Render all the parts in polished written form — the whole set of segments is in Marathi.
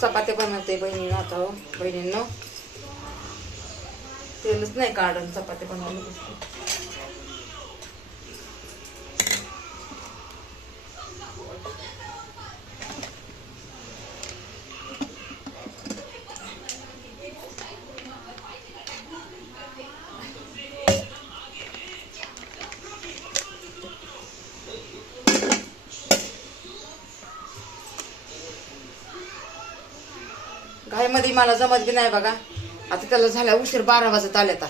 चपात्या बनवते बहिणीनं आता. हो बहिणींनो, तेलच नाही काढून चपात्या बनवून घाईमध्ये मला जमत बी नाही बघा. आता त्याला झाला उशीर, 12 वाजत आले. आता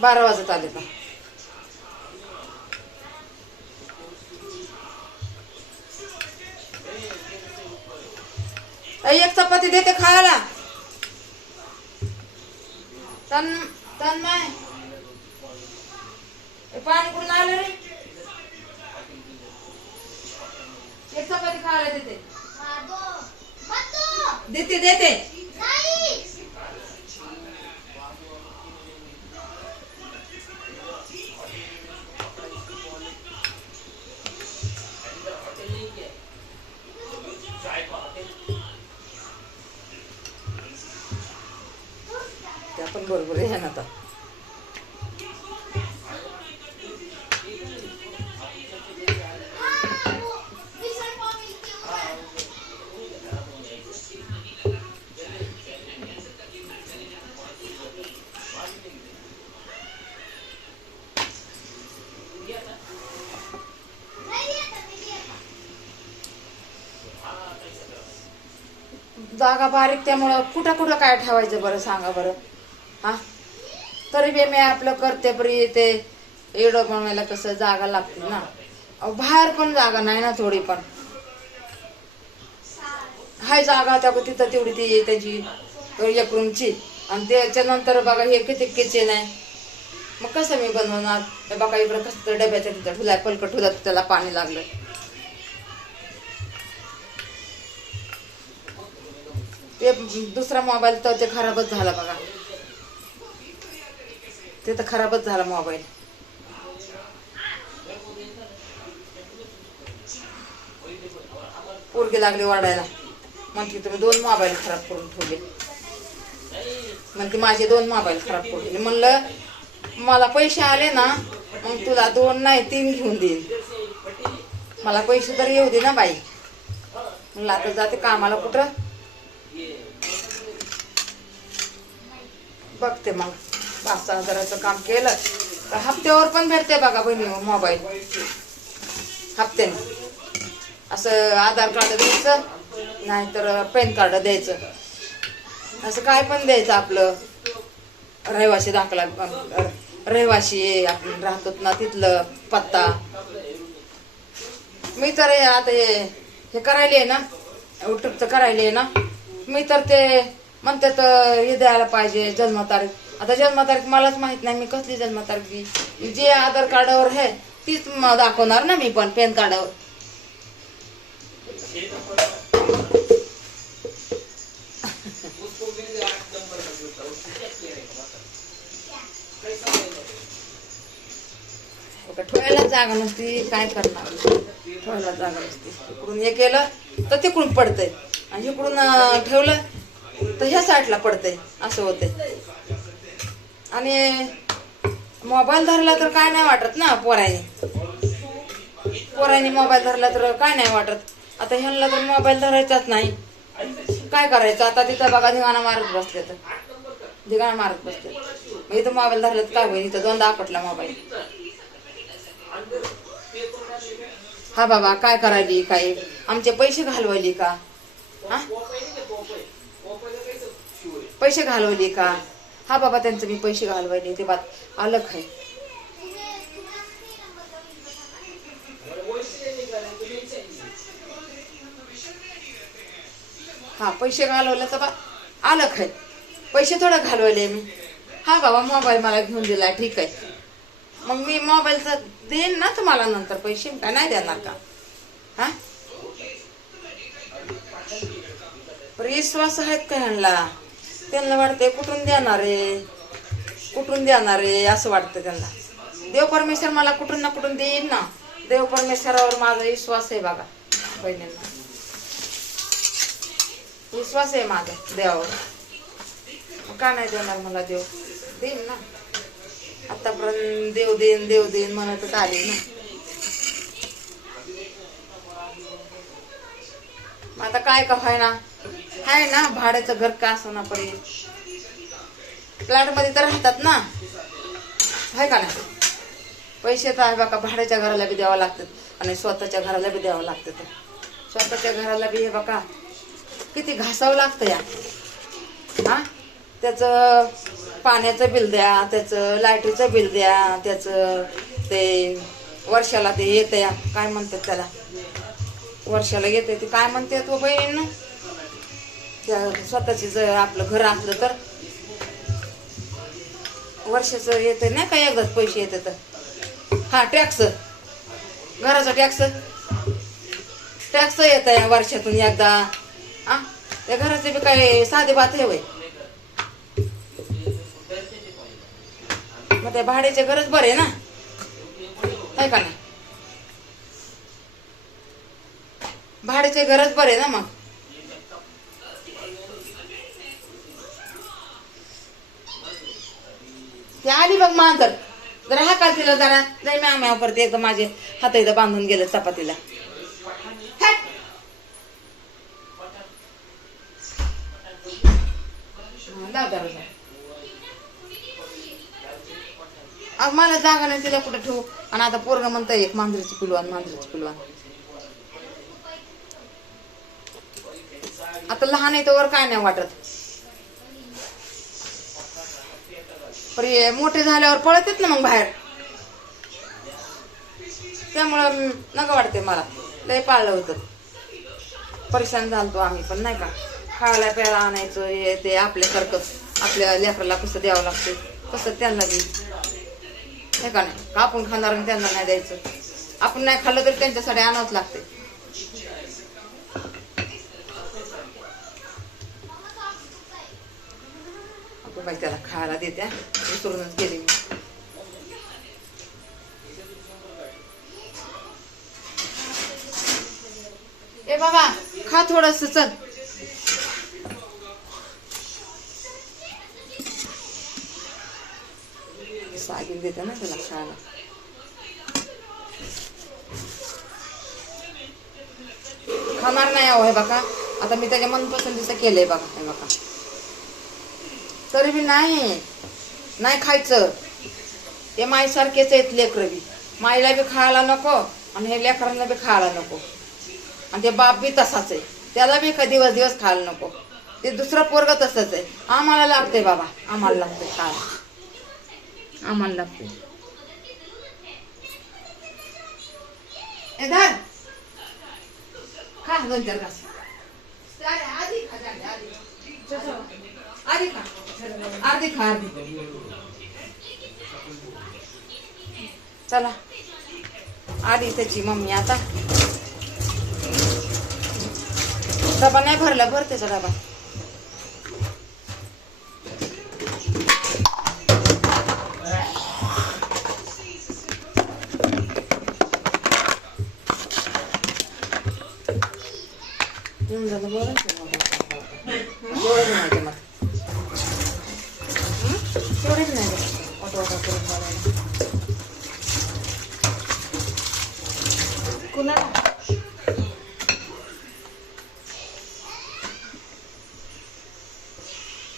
12 वाजत आले. एक चपाती देते खायला. तन्मय पाणी कुठून आलं रे? एक चपाती खायला देते. देते देते. त्या पण बरोबर आहे ना. आता जागा बारीक, त्यामुळं कुठं कुठं काय ठेवायचं बरं सांगा बरं. हा तरी बी मी आपलं करते परी ते एवढं बनवायला कसं जागा लागते ना. बाहेर पण जागा नाही ना थोडी पण. हाय जागा त्या तिथं तेवढी ती त्याची 1 रूमची. आणि त्याच्यानंतर बघा हे किती किचन आहे. मग कसं मी बनवणार? बघा इकडं कसं डब्याच्या तिथं ठुला पलकट ठुला, त्याला पाणी लागलं. ते दुसरा मोबाईल तर ते खराबच झाला बघा. ते तर खराबच झाला मोबाईल. पोरगी लागली वाढायला. म्हणते तुम्ही 2 मोबाईल खराब करून ठेवले. म्हणते माझे 2 मोबाईल खराब करून ठेवले. म्हणलं मला पैसे आले ना, मग तुला 2 नाही 3 घेऊन देईन. मला पैसे तर येऊ दे ना बाई. म्हणलं आता जाते कामाला कुठं. बघते मग 5-6 हजाराचं काम केलं तर हप्त्यावर पण भेटते बघा बहिणी मोबाईल. हप्त्याने असं आधार कार्ड द्यायचं, नाहीतर पॅन कार्ड द्यायचं, असं काय पण द्यायचं. आपलं रहिवासी दाखला, रहिवासी आपण राहतो ना तिथलं पत्ता. मी तर आता हे करायले ना, युट्यूबचं करायले ना. मी तर ते म्हणतात हे द्यायला पाहिजे जन्मतारीख. आता जन्मतारीख मलाच माहित नाही, मी कसली जन्मतारीख जी आधार कार्डावर आहे तीच दाखवणार ना मी पण पॅन कार्डावर. ठेवायला जागा नसती, काय करणार. ठेवायला जागा नसती. इकडून हे केलं तर तिकडून पडतंय, आणि इकडून ठेवलं तर ह्या साईडला पडतंय. असं होतंय. आणि मोबाईल धरला तर काय नाही वाटत ना. पोरांनी मोबाईल धरला तर काय नाही वाटत. आता ह्यांना तर मोबाईल धरायचाच नाही. काय करायचं आता? तिथं बघा धिंगाणा मारत बसते. तर धिंगाणा मारत बसते. मग इथं मोबाईल धरला तर काय होईल? इथं 2दा आपटला मोबाईल. हा बाबा काय करायली? काय आमचे पैसे घालवायली का? हा पैसे घालवले का? हा बाबा त्यांचं मी पैसे घालवायले ते बात अलग आहे. हा पैसे घालवले तर बा अलग आहे. पैसे थोडं घालवले मी. हा बाबा मोबाईल मला घेऊन दिला, ठीक आहे. मग मी मोबाईलचा देईन ना तुम्हाला नंतर पैसे. का नाही देणार का? हा विश्वास आहेत का ह्यांना? त्यांना वाटते कुठून देणार आहे, कुठून देणार आहे असं वाटतं त्यांना. देव परमेश्वर मला कुठून ना कुठून देईन ना. देव परमेश्वरावर माझा विश्वास आहे बघा बहिणींना, विश्वास आहे माझा देवावर. का नाही देणार मला देव? देईन ना. आतापर्यंत देव देईन देव देईन म्हणतच आले ना. मग आता काय का व्हायना, आहे ना भाड्याचं घर का असं ना पर्यंत फ्लॅट मध्ये तर राहतात ना, आहे का नाही? पैसे तर आहे बघा, भाड्याच्या घराला बी द्यावं लागतात आणि स्वतःच्या घराला बी द्यावं लागतं. स्वतःच्या घराला बी हे बघा किती घासावं लागतं या. हा, त्याचं पाण्याचं बिल द्या, त्याचं लाईटीचं बिल द्या, त्याचं ते वर्षाला ते येतं या, काय म्हणतात त्याला, वर्षाला येते ते काय म्हणते तो बहीण. त्या स्वतःची जर आपलं घर असलं तर वर्षाचं येतं नाही का, एकदाच पैसे येते तर. हा, टॅक्स, घराचा टॅक्स येत आहे वर्षातून एकदा. हा, त्या घराचे बी काय साधे बात आहे वय. मग त्या भाड्याचे घरच बरे ना, आहे का नाही? भाड्याचे घरच बरे ना. मग ती आली बघ मांजर, जरा हा काल तिला जरा लय म्याव म्याव करते. एकदम माझे हात इथं बांधून गेले चपातीला. मला जागा नाही तिला कुठे ठेवू. आणि आता पोरग म्हणता एक मांजरीची पिलवान, मांजरीची पिलवान. आता लहान आहे तर काय नाही वाटत, पण मोठे झाल्यावर पळतात ना मग बाहेर. त्यामुळं नका वाटते मला. लय पाळलं होतं, परेशान झालतो आम्ही पण नाही का. खायला प्यायला आणायचं हे ते आपल्यासारखं आपल्या लेकराला कसं द्यावं लागतं कसं त्यांना बी, हे का नाही. का आपण खाणार आणि त्यांना नाही द्यायचं? आपण नाही खाल्लं तरी त्यांच्यासाठी आणावंच लागते. बाई त्याला खायला देत्या, विसरूनच गेली मी. ए बाबा खा थोडस, चल. सागीन देते ना त्याला खायला. खाणार नाही अहो. हे बघा आता मी त्याच्या मनपसंतीचं केलंय बघा. हे बघा तरी बी नाही खायचं. ते माईसारखेच आहेत लेकरं बी. माईला बी खायला नको आणि हे लेकरांना बी खायला नको. आणि ते बाप बी तसाच आहे, त्याला बी दिवस दिवस खायला नको. ते दुसरं पोरग तसंच आहे. आम्हाला लागते बाबा, आम्हाला लागते खायला, आम्हाला लागते. ए धर खा 2-4 घास. आधी खा, अर्धी खा, अर्धी. चला आधी त्याची मम्मी आता डबा नाही भरला, भर त्याचा डबा. येऊन झालं बरं नाही मग तेवढेच नाही ऑटो करून कुणाला